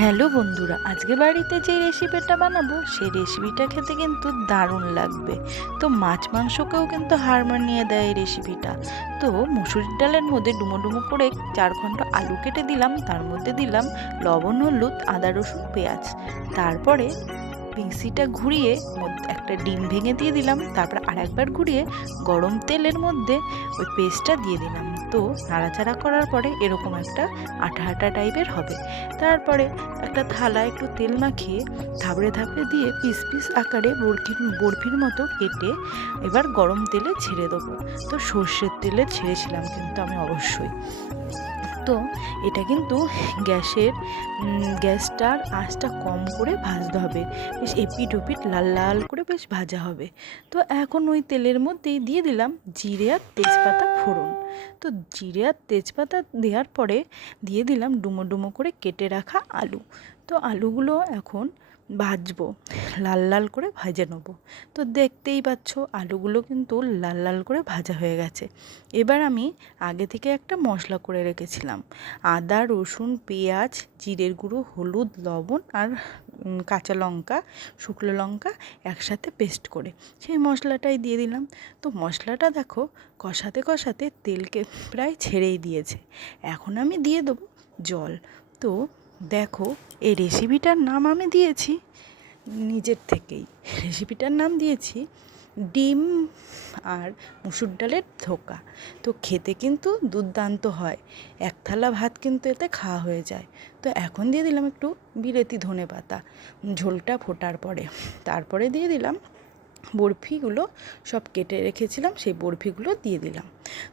Hello বন্ধুরা, আজকে বাড়িতে যে রেসিপিটা বানাবো, সেই রেসিপিটা খেতে কিন্তু দারুণ লাগবে। তো মাছ মাংসকেও কিন্তু হার মানিয়ে দেয় এই রেসিপিটা। তো মুসুরির ডালের মধ্যে ডুমো ডুমো করে চার ঘণ্টা আলু কেটে দিলাম, তার মধ্যে দিলাম লবণ, হলুদ, আদা, রসুন, পেঁয়াজ। তারপরে মিক্সিটা ঘুরিয়ে একটা ডিম ভেঙে দিয়ে দিলাম, তারপর আরেকবার ঘুরিয়ে গরম তেলের মধ্যে ওই পেস্টটা দিয়ে দিলাম। তো নাড়াচাড়া করার পরে এরকম একটা আঠা আঠা টাইপের হবে। তারপরে একটা থালা একটু তেল মাখিয়ে থাবড়ে থাবড়ে দিয়ে পিস পিস আকারে বরফির বরফির মতো কেটে এবার গরম তেলে ছেড়ে দেবো। তো সর্ষের তেলে ছেড়েছিলাম কিন্তু আমি অবশ্যই। তো এটা কিন্তু গ্যাসের গ্যাসটার আঁচটা কম করে ভাজতে হবে। বেশ এপিট ওপিট লাল লাল করে বেশ ভাজা হবে। তো এখন ওই তেলের মধ্যেই দিয়ে দিলাম জিরে আর তেজপাতা ফোড়ন। তো জিরে আর তেজপাতা দেওয়ার পরে দিয়ে দিলাম ডুমো ডুমো করে কেটে রাখা আলু। তো আলুগুলো এখন ভাজবো, লাল লাল করে ভাজে নেব। তো দেখতেই পাচ্ছ আলুগুলো কিন্তু লাল লাল করে ভাজা হয়ে গেছে। এবার আমি আগে থেকে একটা মশলা করে রেখেছিলাম। আদা, রসুন, পেঁয়াজ, জিরের গুঁড়ো, হলুদ, লবণ আর কাঁচা লঙ্কা, শুকনো লঙ্কা একসাথে পেস্ট করে। সেই মশলাটাই দিয়ে দিলাম। তো মশলাটা দেখো, কষাতে কষাতে তেলকে প্রায় ছেড়েই দিয়েছে। এখন আমি দিয়ে দেবো জল। তো দেখো, এই রেসিপিটার নাম আমি দিয়েছি, নিজের থেকেই। রেসিপিটার নাম দিয়েছি ডিম আর মুসুর ডালের ধোকা। তো খেতে কিন্তু দুর্দান্ত হয়। এক থালা ভাত কিন্তু এতে খাওয়া হয়ে যায়। তো এখন দিয়ে দিলাম একটু বিলেতি ধনে পাতা। ঝোলটা ফোটার পরে। তারপরে দিয়ে দিলাম বরফিগুলো সব কেটে রেখেছিলাম, সেই বরফিগুলো দিয়ে দিলাম।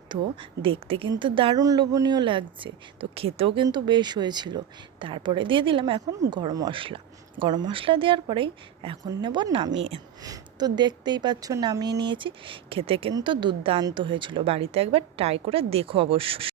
তো দেখতে কিন্তু দারুণ লোভনীয় লাগছে। তো খেতেও কিন্তু বেশ হয়েছিল। তারপরে দিয়ে দিলাম এখন গরম মশলা। গরম মশলা দেওয়ার পরেই এখন নেব নামিয়ে। তো দেখতেই পাচ্ছ, নামিয়ে নিয়েছি। খেতে কিন্তু দুর্দান্ত হয়েছিল। বাড়িতে একবার ট্রাই করে দেখো অবশ্যই।